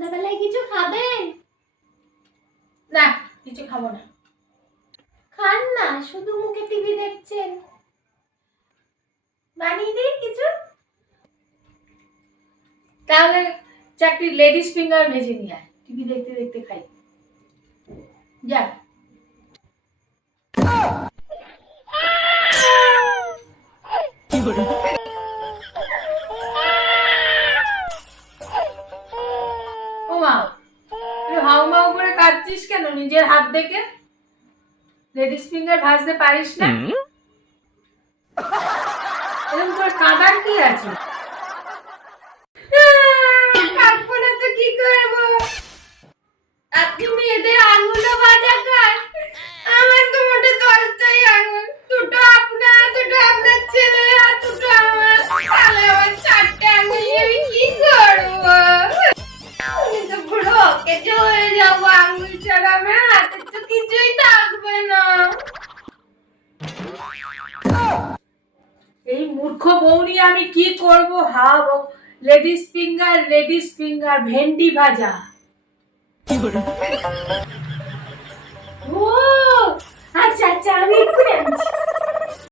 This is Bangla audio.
সন্ধ্যাবেলায় কিছু খাবেন? না, কিছু খাবো না। খান না, শুধু মুখে টিভি দেখছেন। বানিয়ে দিই কিছু? তাহলে চারটি লেডিস ফিঙ্গার ভেজে নিয়ে আয়, টিভি দেখতে দেখতে খাই। যা। ও মা, তুই হাউমাউ করে কাঁদছিস কেন নিজের হাত দেখে? লেডিস ফিঙ্গার ভাজতে পারিস না? এরকম করে কাঁদার কি আছে? কাঁদবো না তো কি করবো? আপনি মেয়েদের আঙুলও ভাজা খান? আমার তো মোটে 10টাই আঙুল, দুটো আপনার, দুটো আপনার ছেলে আর দুটো আমার, তাহলে আমার 4টে আঙুল নিয়ে আমি কি করবো? আমি তো পুরো অকেজ হয়ে যাবো আঙুল ছাড়া, আমার হাতে তো কিছুই থাকবে না। এই মূর্খ বউ নিয়ে আমি কি করবো? হাও, লেডিস ফিঙ্গার ভেন্ডি ভাজা। ও আচ্ছা আচ্ছা, আমি এক্ষুনি আনছি।